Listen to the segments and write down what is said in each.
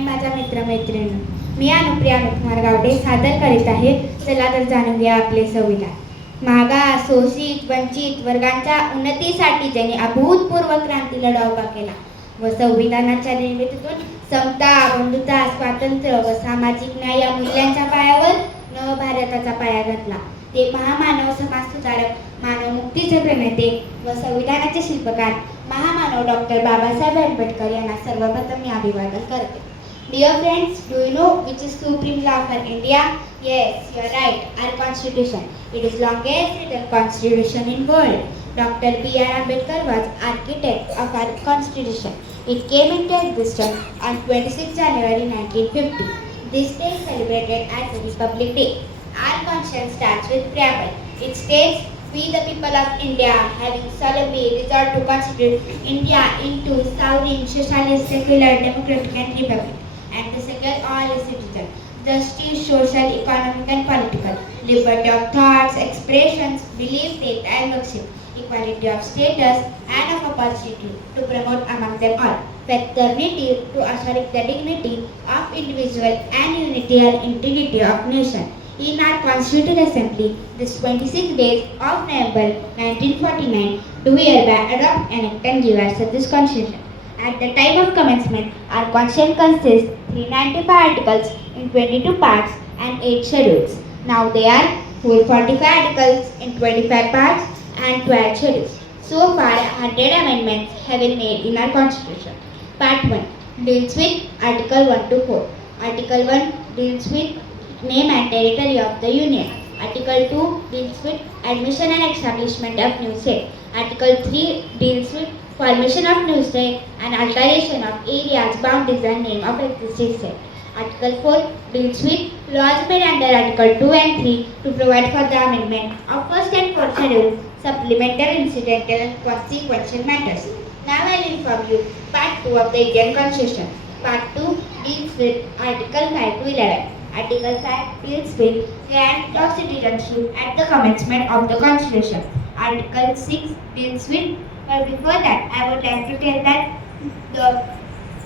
आणि माझ्या मित्रमैत्रिणी, मी अनुप्रिया अनुकुमार गावडे सादर करीत आहे. चला तर जाणूया आपले संविधान. मागास, शोषित, वंचित वर्गांच्या उन्नतीसाठी ज्यांनी अभूतपूर्व क्रांती लढावा केला व संविधानाच्या निर्मितीतून समता, बंधुता, स्वातंत्र्य व सामाजिक न्याय या मूल्यांच्या पायावर नवभारताचा पाया घातला. ते महामानव, समाजसुधारक, मानवमुक्तीचे प्रणेते व संविधानाचे शिल्पकार महामानव डॉक्टर बाबासाहेब आंबेडकर यांना सर्वप्रथम मी अभिवादन करते. Dear friends, do you know which is supreme law for India? Yes, you are right, our constitution. It is longest written constitution in world. Dr. B.R. Ambedkar was architect of our constitution. It came into existence on 26 January 1950. This day is celebrated as a Republic Day. Our constitution starts with preamble. It states, "We the people of India, having solemnly resolved to constitute India into sovereign, socialist, secular, democratic and republic, and to secure all its citizens justice, social, economic and political, liberty of thoughts, expressions, belief, faith and worship, equality of status and of opportunity, to promote among them all fraternity, to assure the dignity of individual and unity and integrity of nation." In our Constituent Assembly, this 26 days of November 1949, do hereby adopt, enact and give us this Constitution. At the time of commencement, our Constitution consists 395 articles in 22 parts and 8 schedules. Now they are 445 articles in 25 parts and 12 schedules. So far, 100 amendments have been made in our Constitution. Part 1 deals with Article 1 to 4. Article 1 deals with name and territory of the Union. Article 2 deals with admission and establishment of new state. Article 3 deals with formation of new state and alteration of areas, boundaries and name of existing state. Article 4 deals with laws made under Article 2 and 3 to provide for the amendment of first and fourth schedule, supplemental, incidental and consequential matters. Now I will inform you Part 2 of the Indian Constitution. Part 2 deals with Article 5 to 11. Article 5 deals with grant of citizenship at the commencement of the Constitution. Article 6 deals with, but before that, I would like to tell that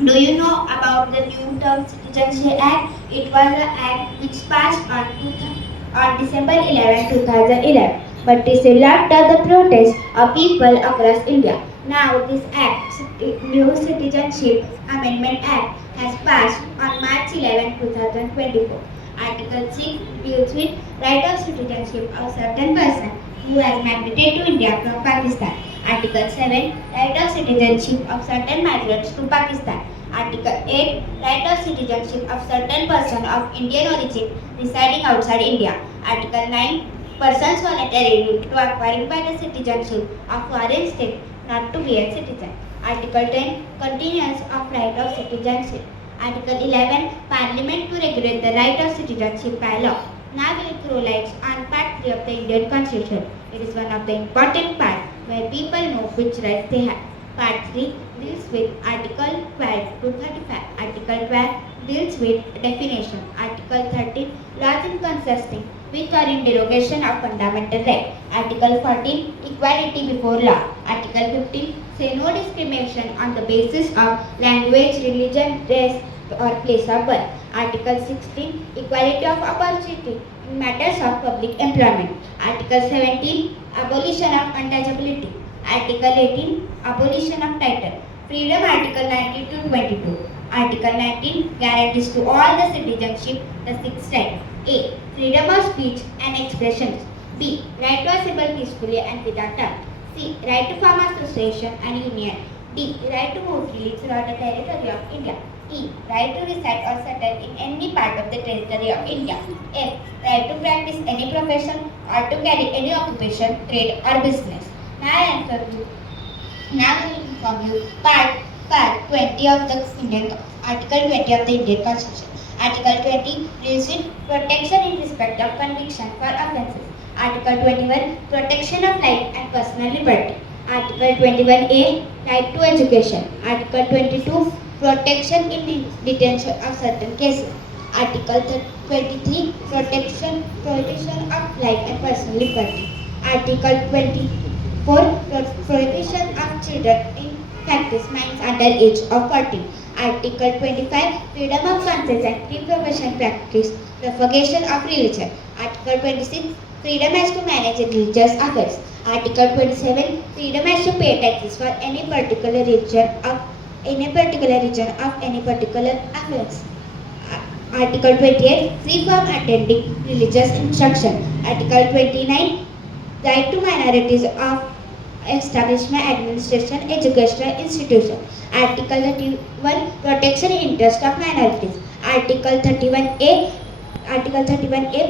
do you know about the New Term Citizenship Act? It was the act which passed on December 11, 2011, but is still after the protest of people across India. Now this act, New Citizenship Amendment Act, has passed on March 11, 2024. Article 6 deals with right of citizenship of certain person who has migrated to India from Pakistan. Article 7 right of citizenship of certain migrants to Pakistan. Article 8 right of citizenship of certain person of Indian origin residing outside India. Article 9 persons voluntarily to acquiring by the citizenship of foreign state not to be a citizen. Article 10 continuance of right of citizenship. Article 11 Parliament to regulate the right of citizenship by law. Now we will throw lights on Part 3 of the Indian Constitution. It is one of the important parts where people know which rights they have. Part 3 deals with Article 12 to 35. Article 12 deals with definition. Article 13 laws in consisting which are in derogation of fundamental right. Article 14 equality before law. Article 15 say no discrimination on the basis of language, religion, race or place of birth. Article 16 equality of opportunity in matters of public employment. Article 17 abolition of untouchability. Article 18 abolition of title. Freedom. Article 19 to 22. Article 19 guarantees to all the citizenship the sixth right. A. Freedom of speech and expression. B. Right to assemble peacefully and without harm. C. Right to form association and union. D. Right to move freely throughout the territory of India. E. Right to reside or settle in any part of the territory of India. F. Right to practice any profession or to carry any occupation, trade or business. Now I will inform you Part 20 of the Article 20 of the Indian Constitution. Article 20 deals with protection in respect of conviction for offences. Article 21 protection of life and personal liberty. Article 21A right to education. Article 22 protection in detention of certain cases. Article 23 prohibition of life and personal liberty. Article 24 prohibition of children in practice mines under age of 14. Article 25, freedom of conscience and free profession practice, propagation of religion. Article 26, freedom as to manage religious affairs. Article 27, freedom as to pay taxes for any particular region of any particular affairs. Article 28, free from attending religious instruction. Article 29, right to minorities of establishment, administration, educational institution. Article 31, protection interest of minorities. Article 31A,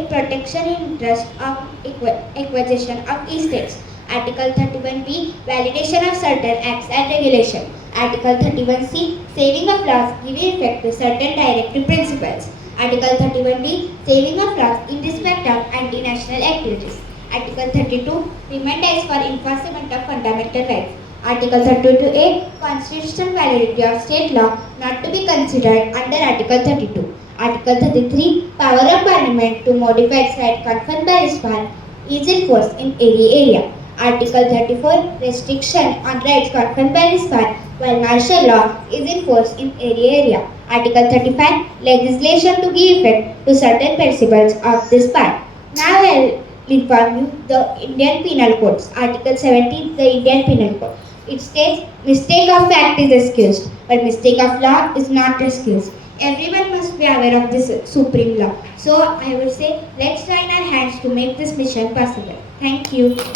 protection interest of acquisition of estates. Article 31B, validation of certain acts and regulations. Article 31C, saving of laws giving effect to certain directive principles. Article 31D, saving of laws in respect of anti-national activities. Article 32, remedies for enforcement of fundamental rights. Article 32A, constitutional validity of state law not to be considered under Article 32. Article 33, power of Parliament to modify its right conferred by this part is in force in any area. Article 34, restriction on rights conferred by this part while martial law is in force in any area. Article 35, legislation to give effect to certain principles of this part. Now I will inform you the Indian Penal Codes. Article 17, the Indian Penal Code. It states, mistake of fact is excused, but mistake of law is not excused. Everyone must be aware of this supreme law. So I would say, let's join our hands to make this mission possible. Thank you.